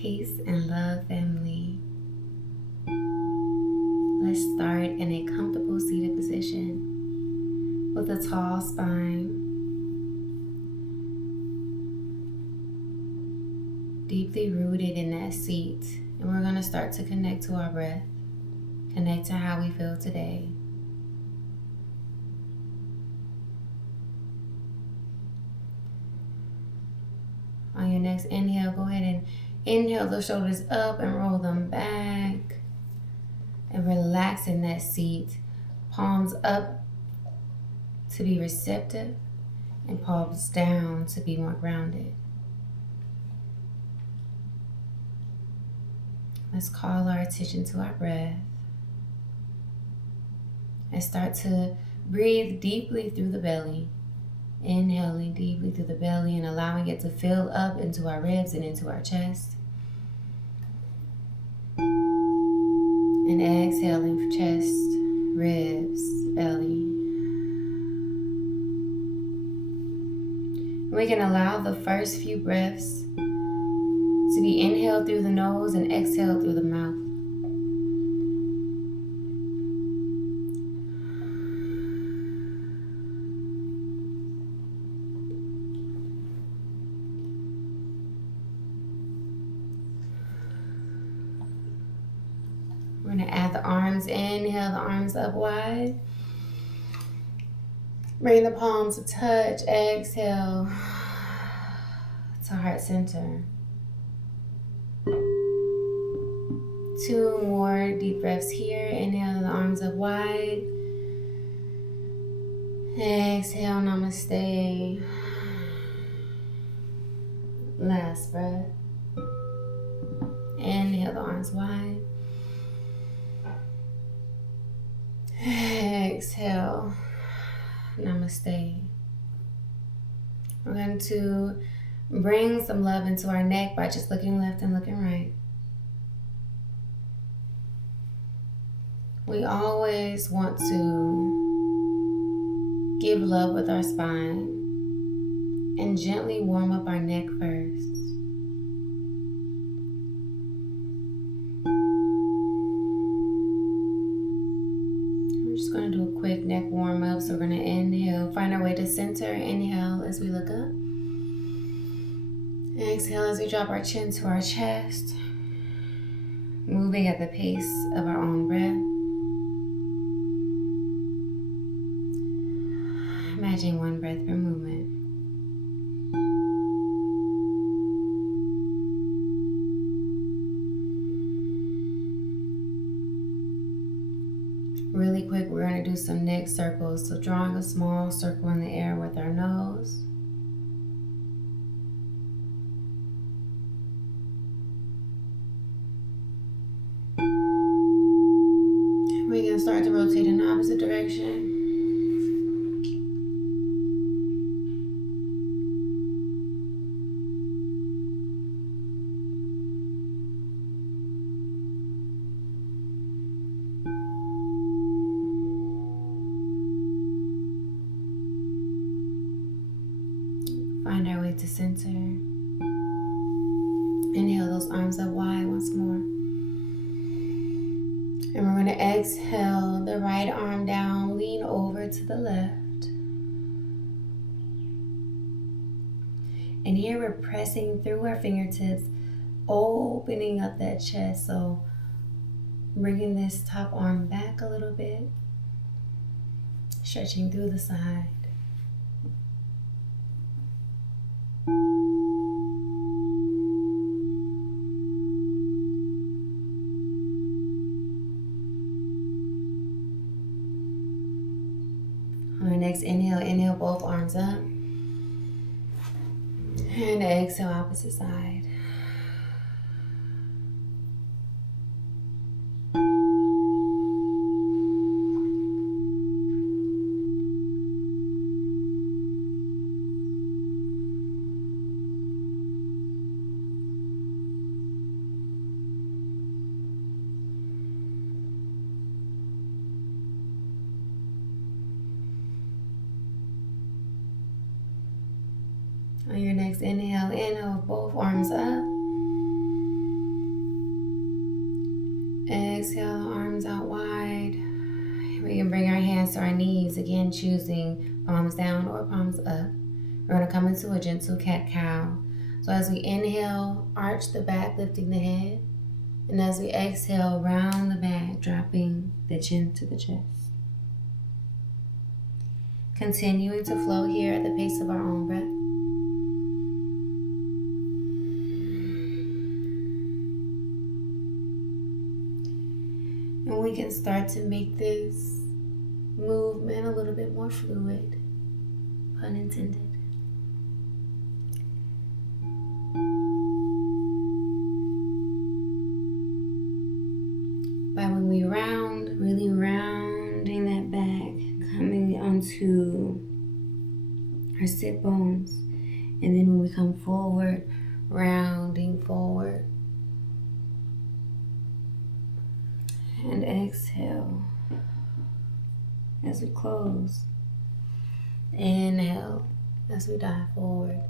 Peace and love, family. Let's start in a comfortable seated position with a tall spine, deeply rooted in that seat. And we're going to start to connect to our breath, connect to how we feel today. On your next inhale, go ahead and inhale the shoulders up and roll them back. And relax in that seat. Palms up to be receptive and palms down to be more grounded. Let's call our attention to our breath and start to breathe deeply through the belly. Inhaling deeply through the belly and allowing it to fill up into our ribs and into our chest. And exhaling for chest, ribs, belly. We can allow the first few breaths to be inhaled through the nose and exhaled through the mouth. We're going to add the arms, inhale the arms up wide. Bring the palms to touch, exhale to heart center. 2 more deep breaths here. Inhale the arms up wide. Exhale, namaste. Last breath. Inhale the arms wide. Exhale, namaste. We're going to bring some love into our neck by just looking left and looking right. We always want to give love with our spine and gently warm up our neck first. We're just going to do a quick neck warm up. So we're going to inhale, find our way to center. Inhale as we look up. Exhale as we drop our chin to our chest, moving at the pace of our own breath. Imagine 1 breath per movement. Really quick, we're going to do some neck circles. So drawing a small circle in the air with our nose. We can start to rotate in the opposite direction. Find our way to center. Inhale those arms up wide once more. And we're going to exhale the right arm down, lean over to the left. And here we're pressing through our fingertips, opening up that chest. So bringing this top arm back a little bit, stretching through the side. On our next inhale, inhale both arms up. And exhale, opposite side. On your next inhale, inhale both arms up. Exhale, arms out wide. We can bring our hands to our knees, again choosing palms down or palms up. We're going to come into a gentle cat-cow. So as we inhale, arch the back, lifting the head. And as we exhale, round the back, dropping the chin to the chest. Continuing to flow here at the pace of our own breath. And we can start to make this movement a little bit more fluid, pun intended. By when we round, really rounding that back, coming onto our sit bones. And then when we come forward, rounding forward. And exhale as we close. Inhale as we dive forward.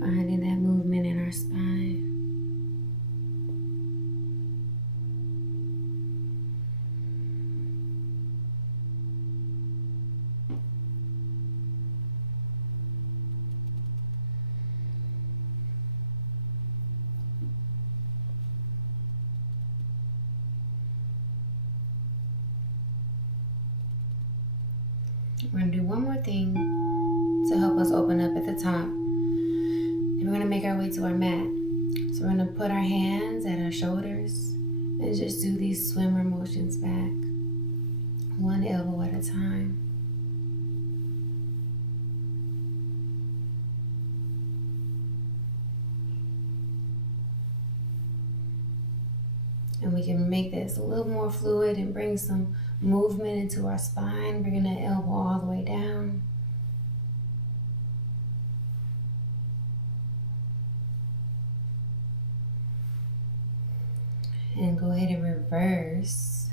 Finding that movement in our spine. We're going to do one more thing to help us open up at the top. And we're going to make our way to our mat. So we're going to put our hands at our shoulders and just do these swimmer motions back, one elbow at a time. And we can make this a little more fluid and bring some movement into our spine, bringing that elbow all the way down. And go ahead and reverse,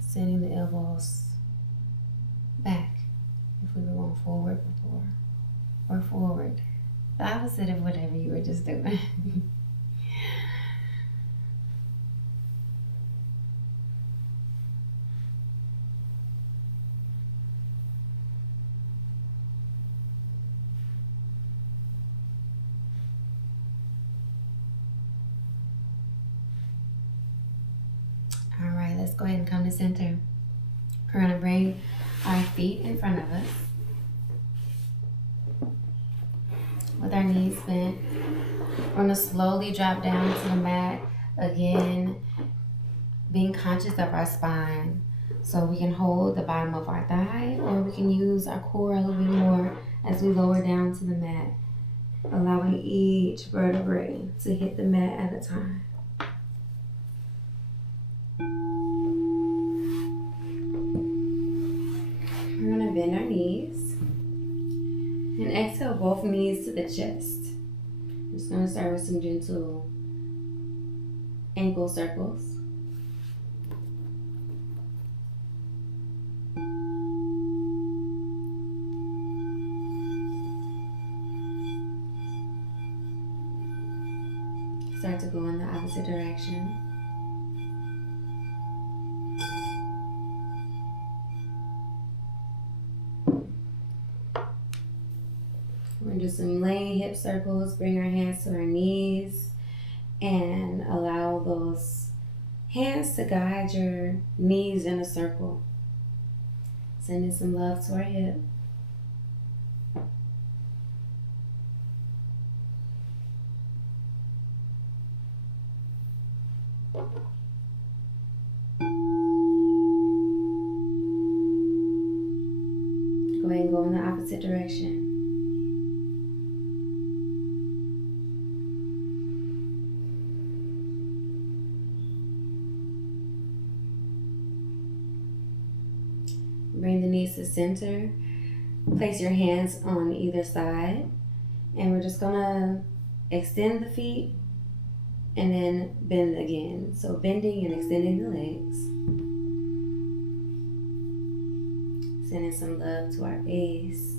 sending the elbows back if we were going forward before, or forward. The opposite of whatever you were just doing. Let's go ahead and come to center. We're going to bring our feet in front of us with our knees bent. We're going to slowly drop down to the mat, again being conscious of our spine. So we can hold the bottom of our thigh, or we can use our core a little bit more as we lower down to the mat, allowing each vertebrae to hit the mat at a time. We're going to bend our knees and exhale both knees to the chest. I'm just going to start with some gentle ankle circles. Start to go in the opposite direction. We're going to do some laying hip circles. Bring our hands to our knees and allow those hands to guide your knees in a circle. Sending some love to our hip. Go ahead and go in the opposite direction. Bring the knees to center. Place your hands on either side. And we're just gonna extend the feet and then bend again. So bending and extending the legs. Sending some love to our base.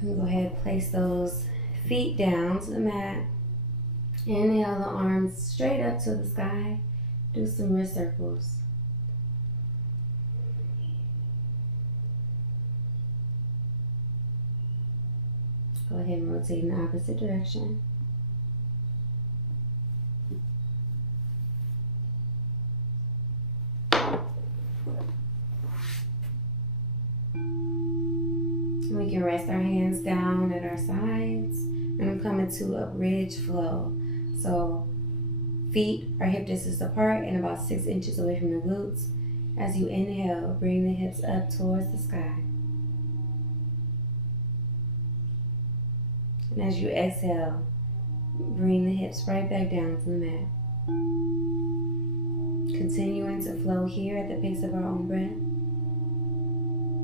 And go ahead and place those feet down to the mat. Inhale the arms straight up to the sky. Do some wrist circles. Go ahead and rotate in the opposite direction. We can rest our hands down at our sides and I'm coming to a bridge flow. So feet are hip distance apart and about 6 inches away from the glutes. As you inhale, bring the hips up towards the sky. And as you exhale, bring the hips right back down to the mat. Continuing to flow here at the pace of our own breath,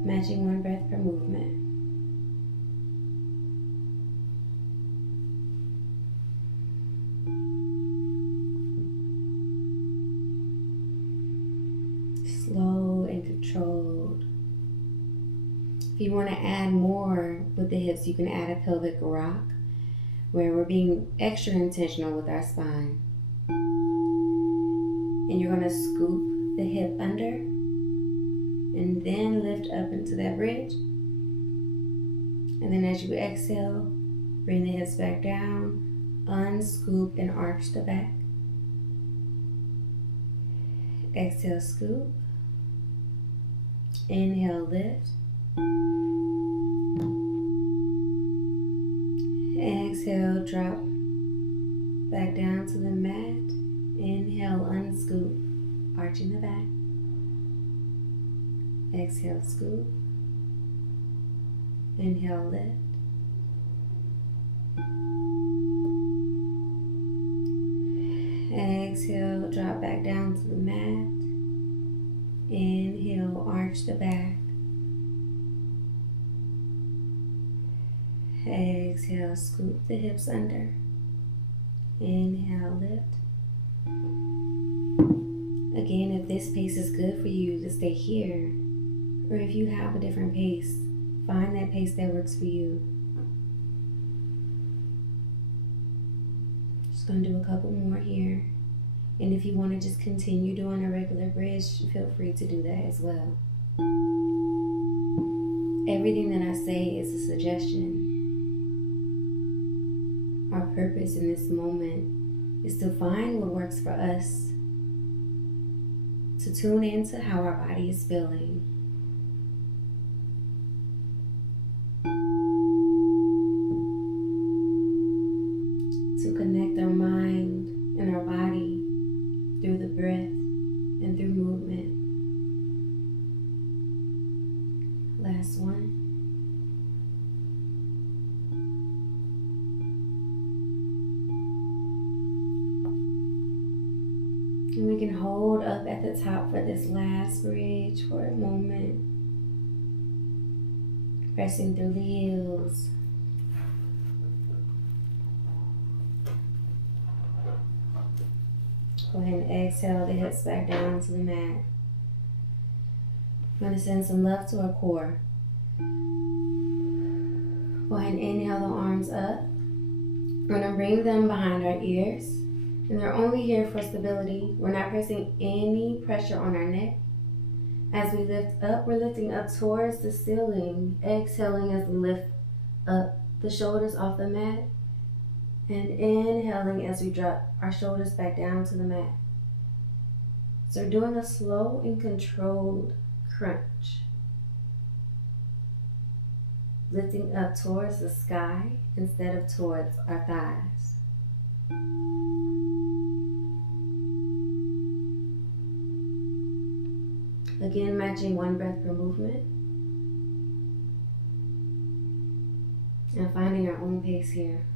matching one breath per movement. Slow and controlled. If you want to add more with the hips, you can add a pelvic rock where we're being extra intentional with our spine. And you're going to scoop the hip under and then lift up into that bridge. And then as you exhale, bring the hips back down, unscoop and arch the back. Exhale, scoop. Inhale, lift. Exhale, drop back down to the mat. Inhale, unscoop, arching the back. Exhale, scoop. Inhale, lift. Exhale, drop back down to the mat. Inhale, arch the back. Exhale, scoop the hips under. Inhale, lift. Again, if this pace is good for you to stay here, or if you have a different pace, find that pace that works for you. Just gonna do a couple more here. And if you want to just continue doing a regular bridge, feel free to do that as well. Everything that I say is a suggestion. Our purpose in this moment is to find what works for us, to tune into how our body is feeling. To connect our mind and our body through the breath and through movement. Last one. And we can hold up at the top for this last bridge for a moment. Pressing through the heels. Go ahead and exhale the hips back down to the mat. I'm going to send some love to our core. Go ahead and inhale the arms up. We're going to bring them behind our ears. And they're only here for stability. We're not pressing any pressure on our neck. As we lift up, we're lifting up towards the ceiling. Exhaling as we lift up the shoulders off the mat. And inhaling as we drop our shoulders back down to the mat. So we're doing a slow and controlled crunch. Lifting up towards the sky instead of towards our thighs. Again, matching one breath per movement. And finding our own pace here.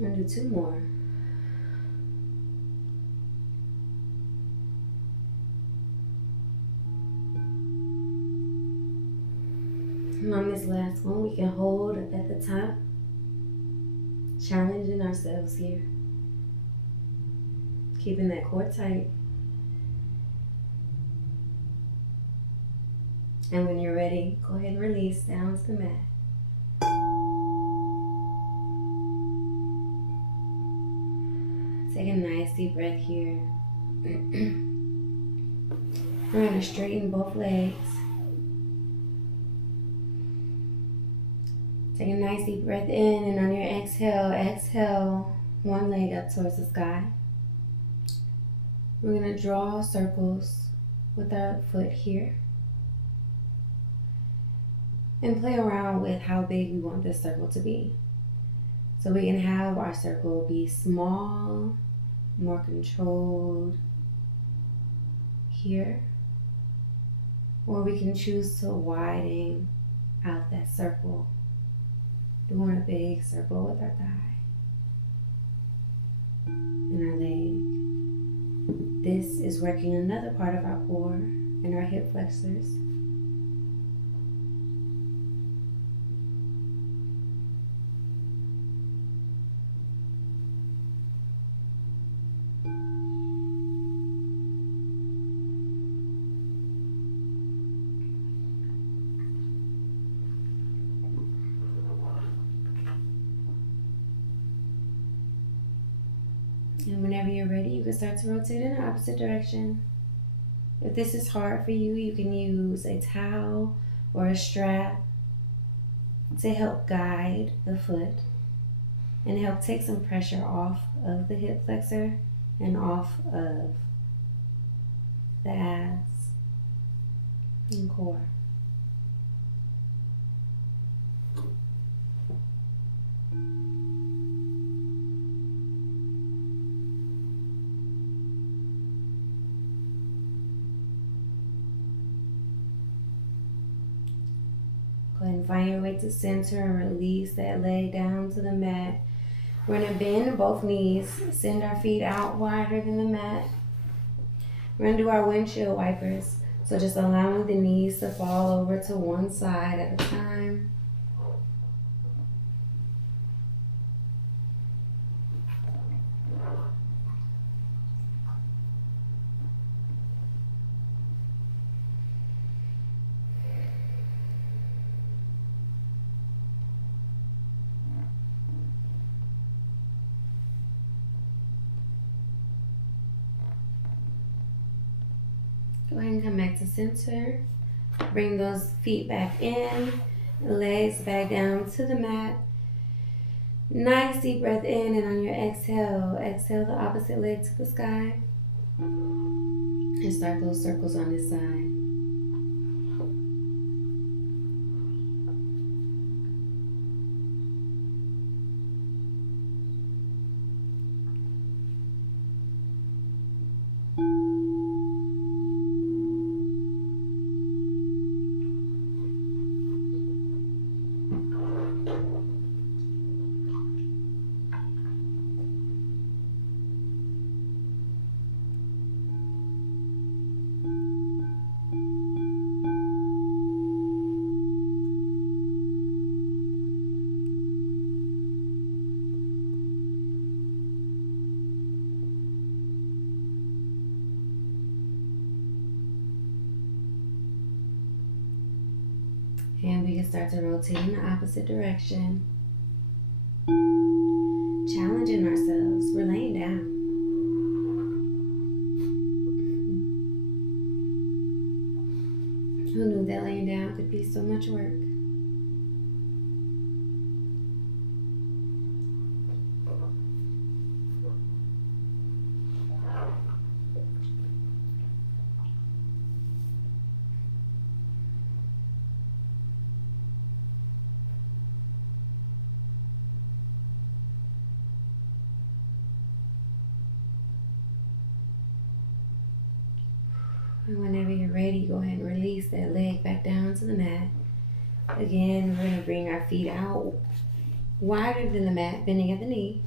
We're gonna do 2 more. And on this last one, we can hold at the top, challenging ourselves here. Keeping that core tight. And when you're ready, go ahead and release down to the mat. Take a nice deep breath here. We're going to straighten both legs. Take a nice deep breath in, and on your exhale, exhale one leg up towards the sky. We're going to draw circles with our foot here. And play around with how big we want this circle to be. So we can have our circle be small, more controlled here. Or we can choose to widen out that circle, doing a big circle with our thigh and our leg. This is working another part of our core and our hip flexors. And whenever you're ready, you can start to rotate in the opposite direction. If this is hard for you, you can use a towel or a strap to help guide the foot and help take some pressure off of the hip flexor and off of the abs and core. Go ahead and find your way to center and release that leg down to the mat. We're going to bend both knees, send our feet out wider than the mat. We're going to do our windshield wipers. So just allowing the knees to fall over to one side at a time. Go ahead and come back to center. Bring those feet back in, legs back down to the mat. Nice deep breath in, and on your exhale, exhale the opposite leg to the sky. And start those circles on this side. And we can start to rotate in the opposite direction. Challenging ourselves. We're laying down. Who knew that laying down could be so much work? And whenever you're ready, go ahead and release that leg back down to the mat. Again, we're going to bring our feet out wider than the mat, bending at the knee.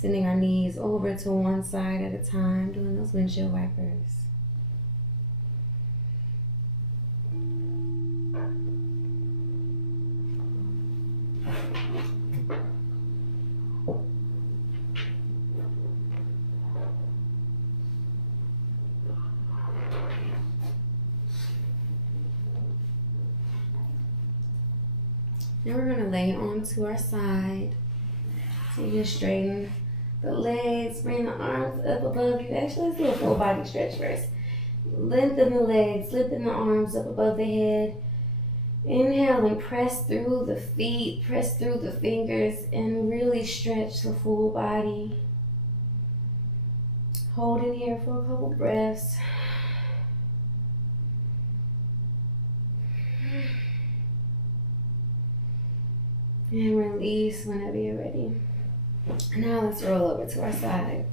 Sending our knees over to one side at a time, doing those windshield wipers. Now we're going to lay onto our side. So you can straighten the legs, bring the arms up above you. Actually, let's do a full body stretch first. Lengthen the legs, lifting the arms up above the head. Inhale and press through the feet, press through the fingers, and really stretch the full body. Hold in here for a couple breaths. And release whenever you're ready. Now let's roll over to our side.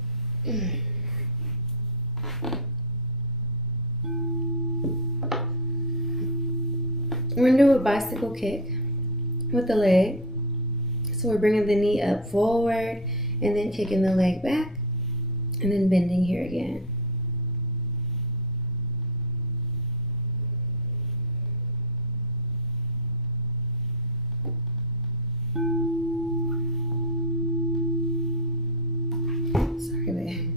We're going to do a bicycle kick with the leg. So we're bringing the knee up forward and then kicking the leg back and then bending here again. Sorry, babe.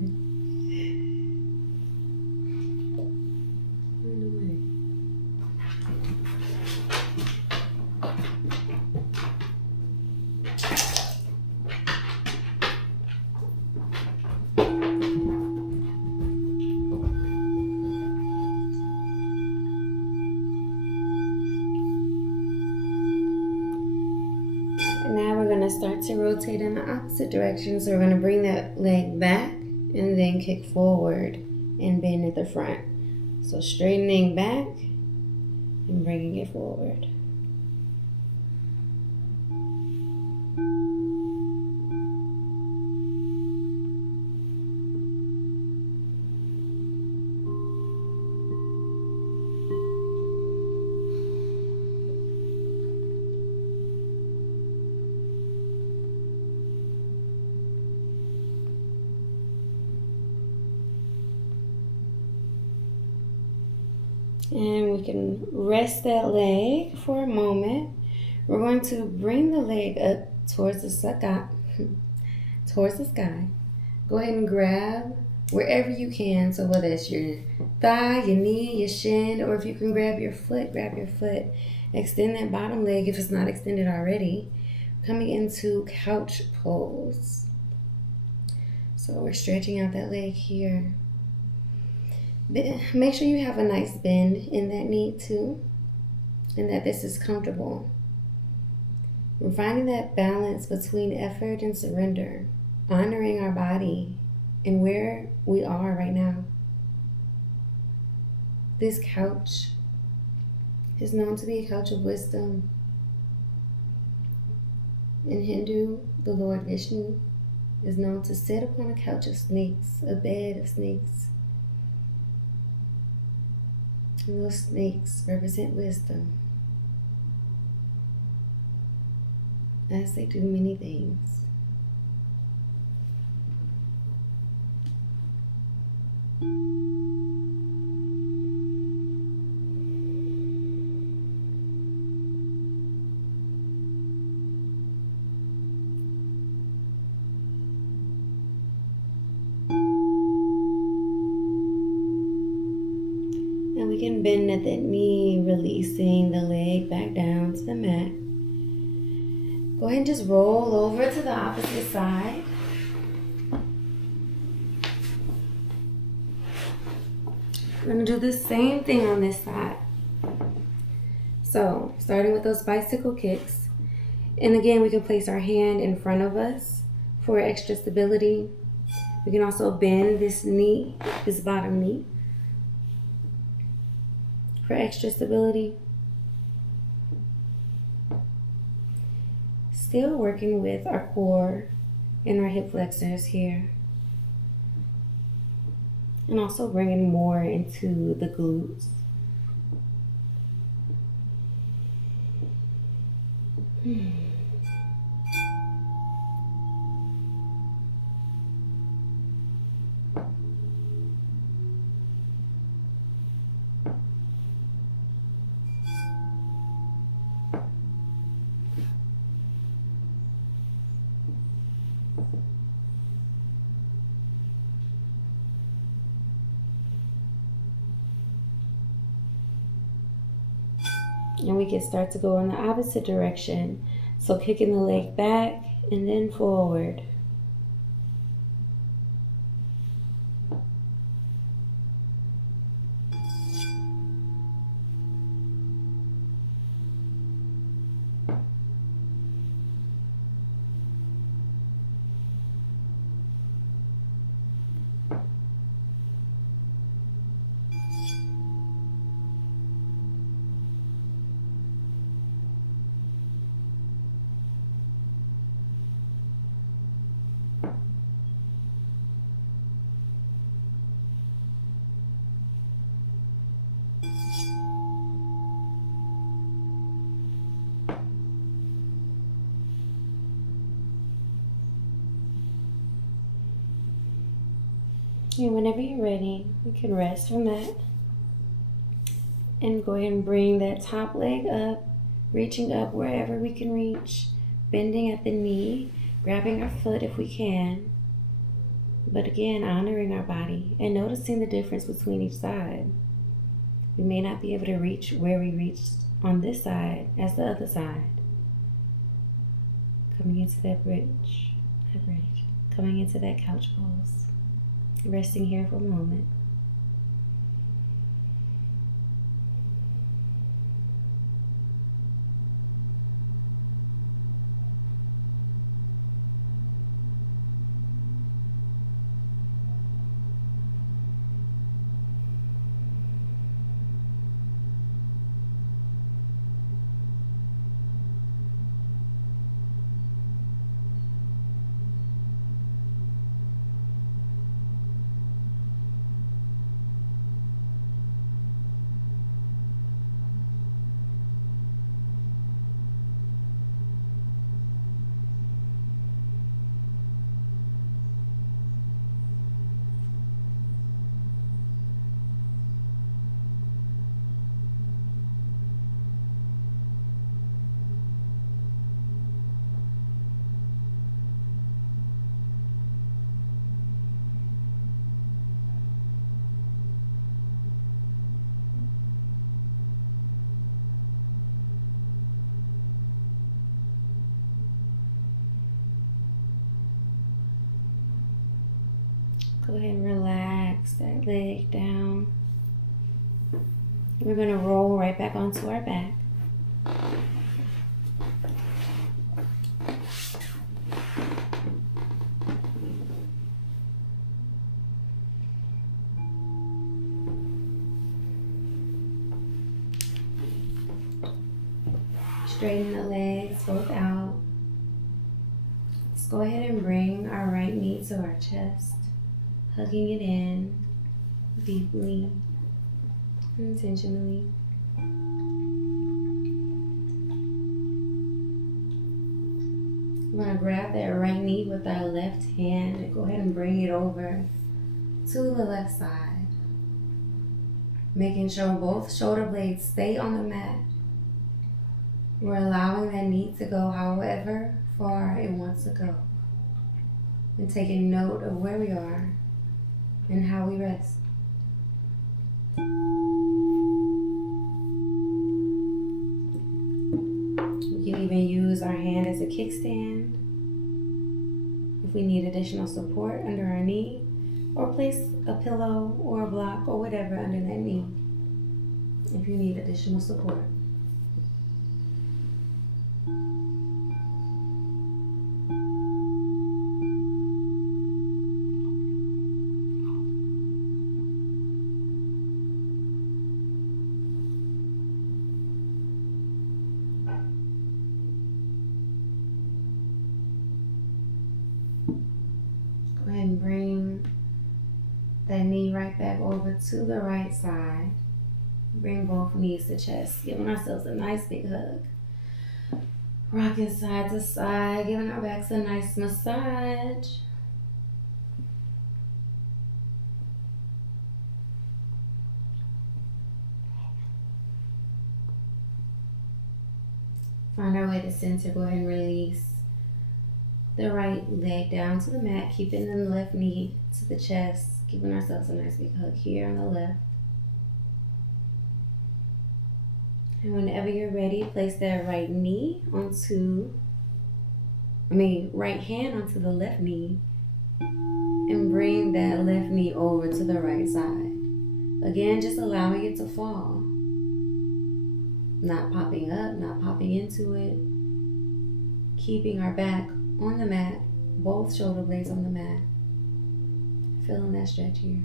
Now we're going to start to rotate in the opposite direction. So we're going to bring that leg back and then kick forward and bend at the front. So straightening back and bringing it forward. And we can rest that leg for a moment. We're going to bring the leg up towards the sky. Go ahead and grab wherever you can. So whether it's your thigh, your knee, your shin, or if you can grab your foot, grab your foot. Extend that bottom leg if it's not extended already. Coming into couch pose. So we're stretching out that leg here. Make sure you have a nice bend in that knee too, and that this is comfortable. We're finding that balance between effort and surrender, honoring our body and where we are right now. This couch is known to be a couch of wisdom. In Hindu, the Lord Vishnu is known to sit upon a couch of snakes, a bed of snakes. And those snakes represent wisdom, as they do many things. And we can bend at that knee, releasing the leg back down to the mat. Go ahead and just roll over to the opposite side. We're going to do the same thing on this side. So, starting with those bicycle kicks. And again, we can place our hand in front of us for extra stability. We can also bend this knee, this bottom knee, for extra stability. Still working with our core and our hip flexors here. And also bringing more into the glutes. And we can start to go in the opposite direction. So kicking the leg back and then forward. And whenever you're ready, you can rest from that. And go ahead and bring that top leg up, reaching up wherever we can reach, bending at the knee, grabbing our foot if we can. But again, honoring our body and noticing the difference between each side. We may not be able to reach where we reached on this side as the other side. Coming into that bridge, coming into that couch pose. Resting here for a moment. Go ahead and relax that leg down. We're going to roll right back onto our back. Straighten the legs both out. Let's go ahead and bring our right knee to our chest, hugging it in deeply, intentionally. We're going to grab that right knee with our left hand and go ahead and bring it over to the left side, making sure both shoulder blades stay on the mat. We're allowing that knee to go however far it wants to go, and taking note of where we are and how we rest. We can even use our hand as a kickstand if we need additional support under our knee, or place a pillow or a block or whatever under that knee if you need additional support. Go ahead and bring that knee right back over to the right side. Bring both knees to chest, giving ourselves a nice big hug. Rocking side to side, giving our backs a nice massage. Find our way to center. Go ahead and release the right leg down to the mat, keeping the left knee to the chest, giving ourselves a nice big hug here on the left. And whenever you're ready, place that right hand onto the left knee and bring that left knee over to the right side. Again, just allowing it to fall. Not popping up, not popping into it. Keeping our back on the mat, both shoulder blades on the mat. Feeling that stretch here.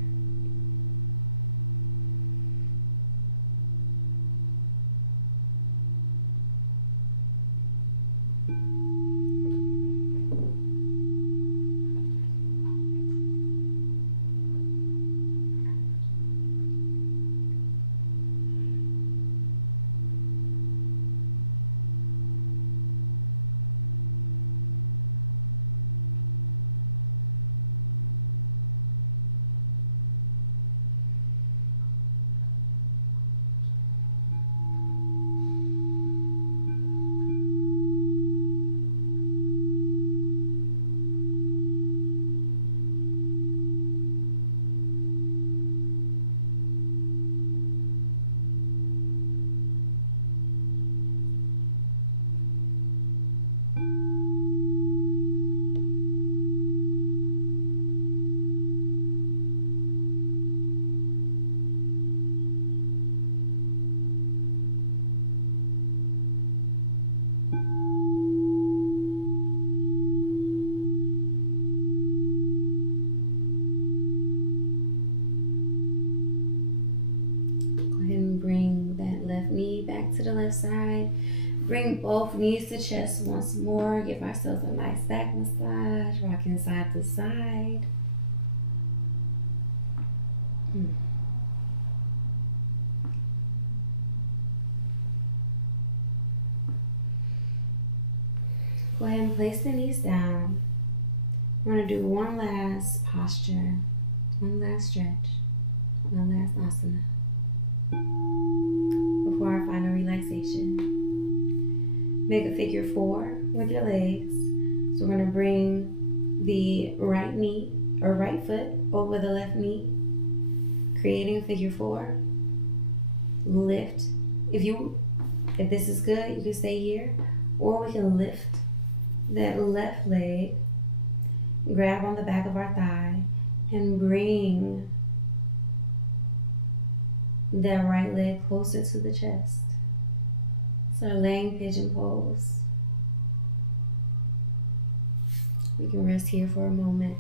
Bring that left knee back to the left side. Bring both knees to chest once more. Give ourselves a nice back massage, rocking side to side. Go ahead and place the knees down. We're going to do one last posture, one last stretch, one last asana before our final relaxation. Make a figure 4 with your legs. So we're going to bring the right knee or right foot over the left knee, creating a figure 4. Lift. If this is good, you can stay here, or we can lift that left leg, grab on the back of our thigh, and bring that right leg closer to the chest. So laying pigeon pose. We can rest here for a moment.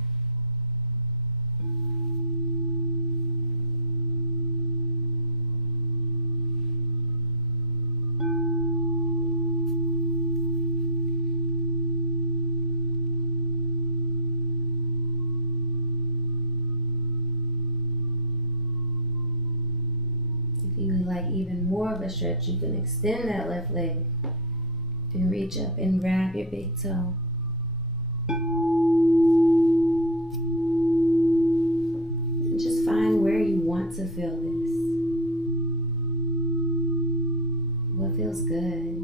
If you would like even more of a stretch, you can extend that left leg and reach up and grab your big toe. And just find where you want to feel this. What feels good?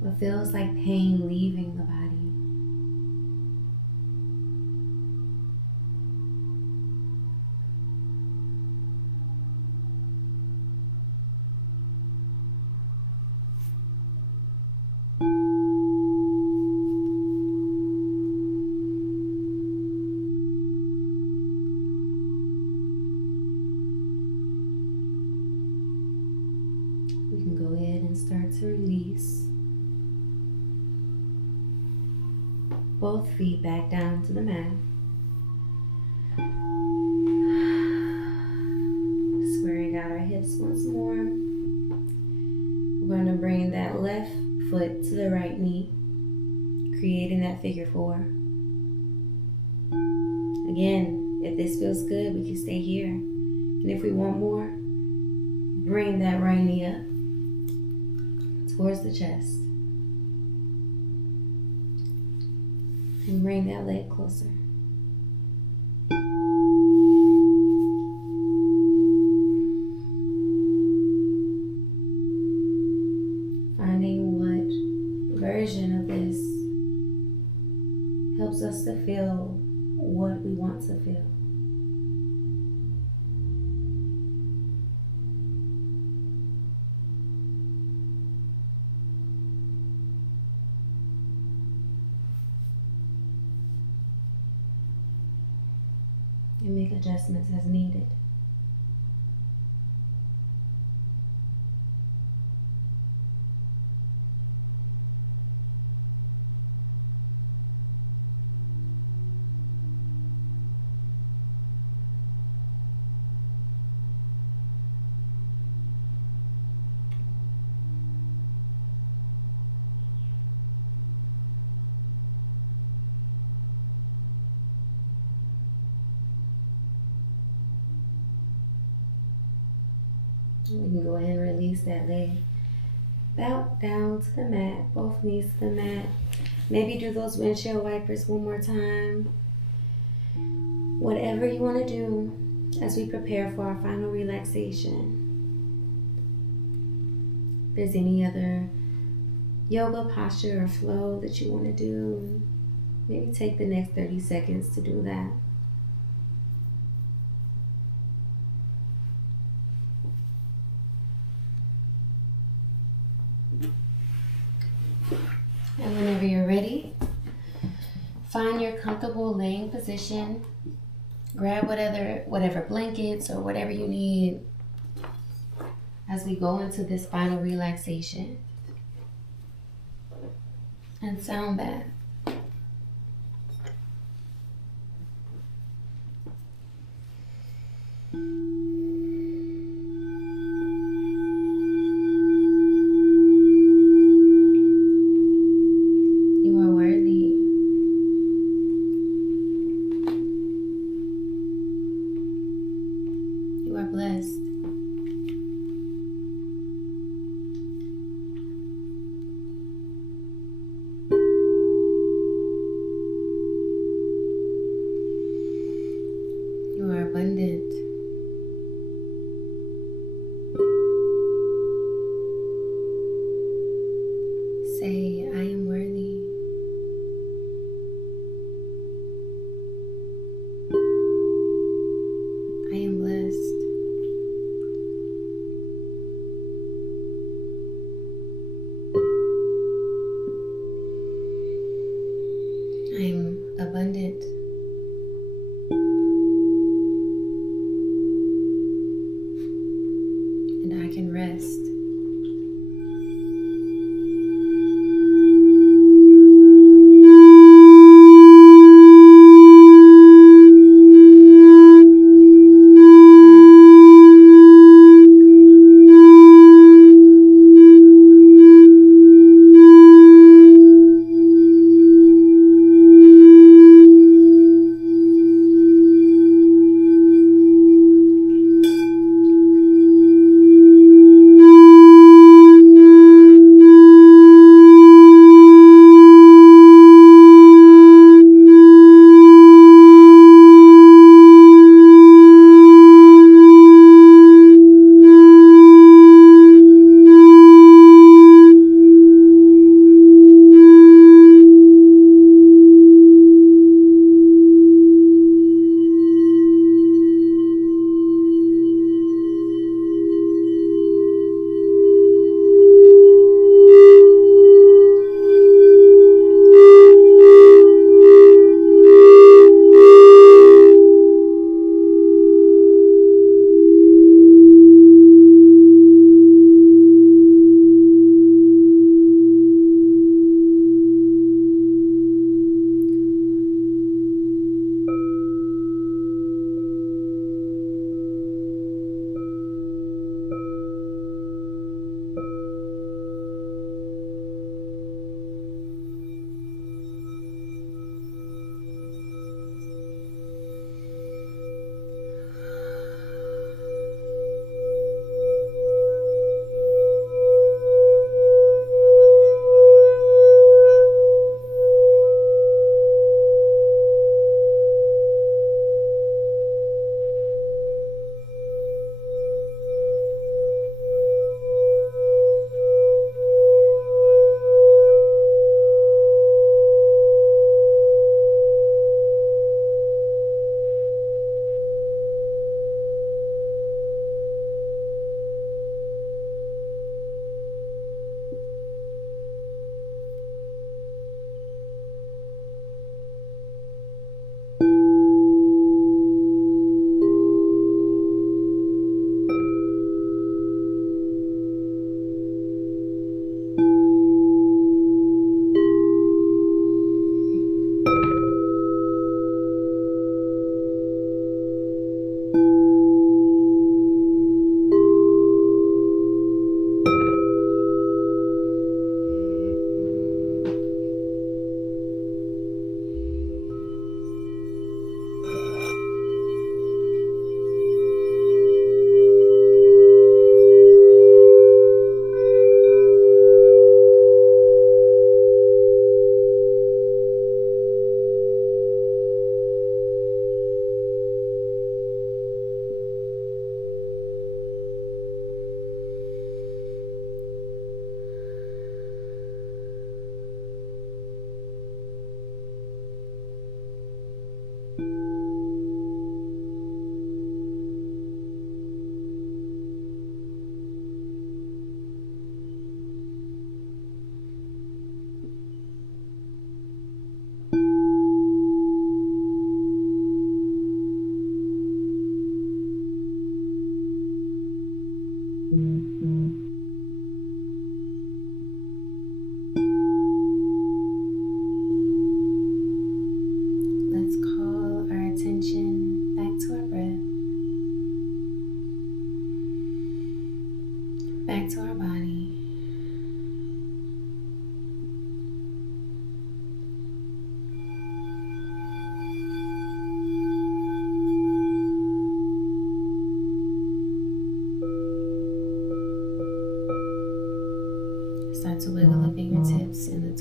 What feels like pain leaving the body? We can go ahead and start to release. Both feet back down to the mat. Squaring out our hips once more. We're going to bring that left foot to the right knee, creating that figure 4. Again, if this feels good, we can stay here. And if we want more, bring that right knee up towards the chest. And bring that leg closer. Finding what version of this helps us to feel what we want to feel. And make adjustments as needed. We can go ahead and release that leg. Bow down to the mat, both knees to the mat. Maybe do those windshield wipers one more time. Whatever you want to do as we prepare for our final relaxation. If there's any other yoga posture or flow that you want to do, maybe take the next 30 seconds to do that. And whenever you're ready, find your comfortable laying position. Grab whatever blankets or whatever you need as we go into this final relaxation. And sound bath. Abundant. Say, I am worthy. I am blessed. I am abundant. I can rest.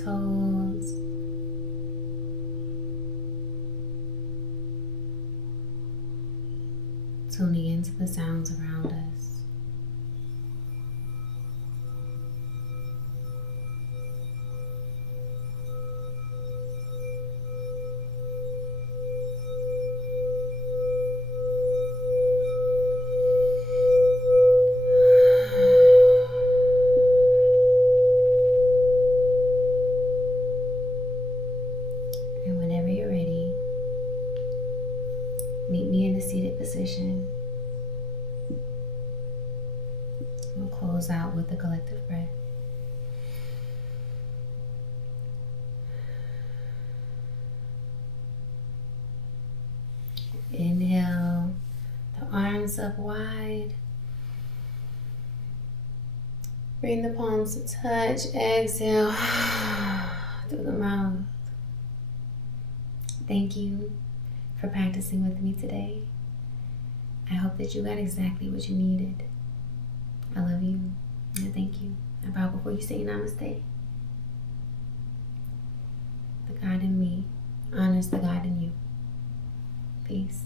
toes. Tuning into the sounds around us. And whenever you're ready, meet me in a seated position. We'll close out with a collective breath. Inhale, the arms up wide. Bring the palms to touch. Exhale through the mouth. Thank you for practicing with me today. I hope that you got exactly what you needed. I love you and thank you. I bow before you say namaste. The God in me honors the God in you. Peace.